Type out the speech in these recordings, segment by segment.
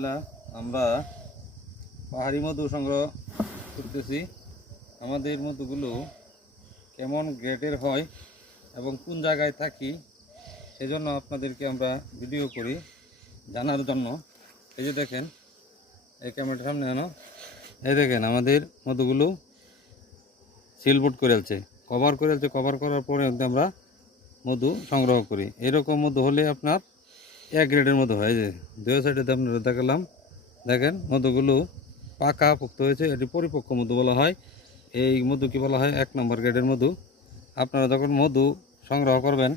আলহামদুলিল্লাহ আমরা পাহাড়ি মধু সংগ্রহ করতেছি। আমাদের মধুগুলো কেমন গ্রেডের হয় এবং কোন জায়গায় থাকি সেজন্য আপনাদেরকে আমরা ভিডিও করি জানার জন্য। এই যে দেখেন, এই ক্যামেরার সামনে আনো, এই দেখেন আমাদের মধুগুলো সিলবোর্ড করেছে, কভার করেছে। কভার করার পরে আমরা মধু সংগ্রহ করি। এরকম মধু হলে আপনার এক গ্রেডের মধু হয়। যে দুই সাইডে আপনারা দেখালাম, দেখেন মধুগুলো পাকা পোক্ত হয়েছে। এটি পরিপক্ক মধু বলা হয়। এই মধু কি বলা হয়? 1 নম্বর গ্রেডের মধু। আপনারা যখন মধু সংগ্রহ করবেন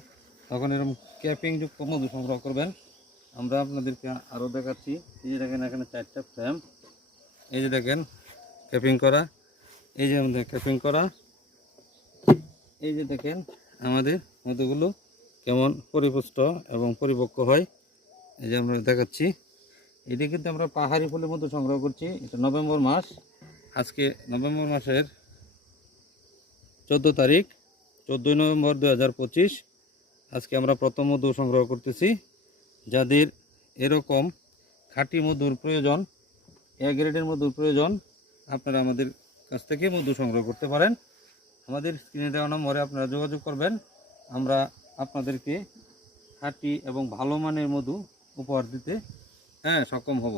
তখন এরকম ক্যাপিংযুক্ত মধু সংগ্রহ করবেন। আমরা আপনাদেরকে আরও দেখাচ্ছি। এই যে দেখেন, এখানে 4টা ফ্রেম, এই যে দেখেন ক্যাপিং করা, এই যে আমাদের ক্যাপিং করা। এই যে দেখেন আমাদের মধুগুলো কেমন পরিপুষ্ট এবং পরিপক্ক হয়। এই যে আমরা দেখাচ্ছি। এটি কিন্তু আমরা পাহাড়ি ফুলের মধু সংগ্রহ করছি। এটা নভেম্বর মাস। আজকে নভেম্বর মাসের 14 তারিখ, 14 নভেম্বর 2025। আজকে আমরা প্রথম মধু সংগ্রহ করতেছি। যাদের এরকম খাঁটি মধুর প্রয়োজন, এ গ্রেডের মধুর প্রয়োজন, আপনারা আমাদের কাছ থেকে মধু সংগ্রহ করতে পারেন। আমাদের স্ক্রিনে দেওয়া নম্বরে আপনারা যোগাযোগ করবেন। আমরা আপনাদেরকে খাঁটি এবং ভালো মানের মধু উপহার দিতে সক্ষম হব।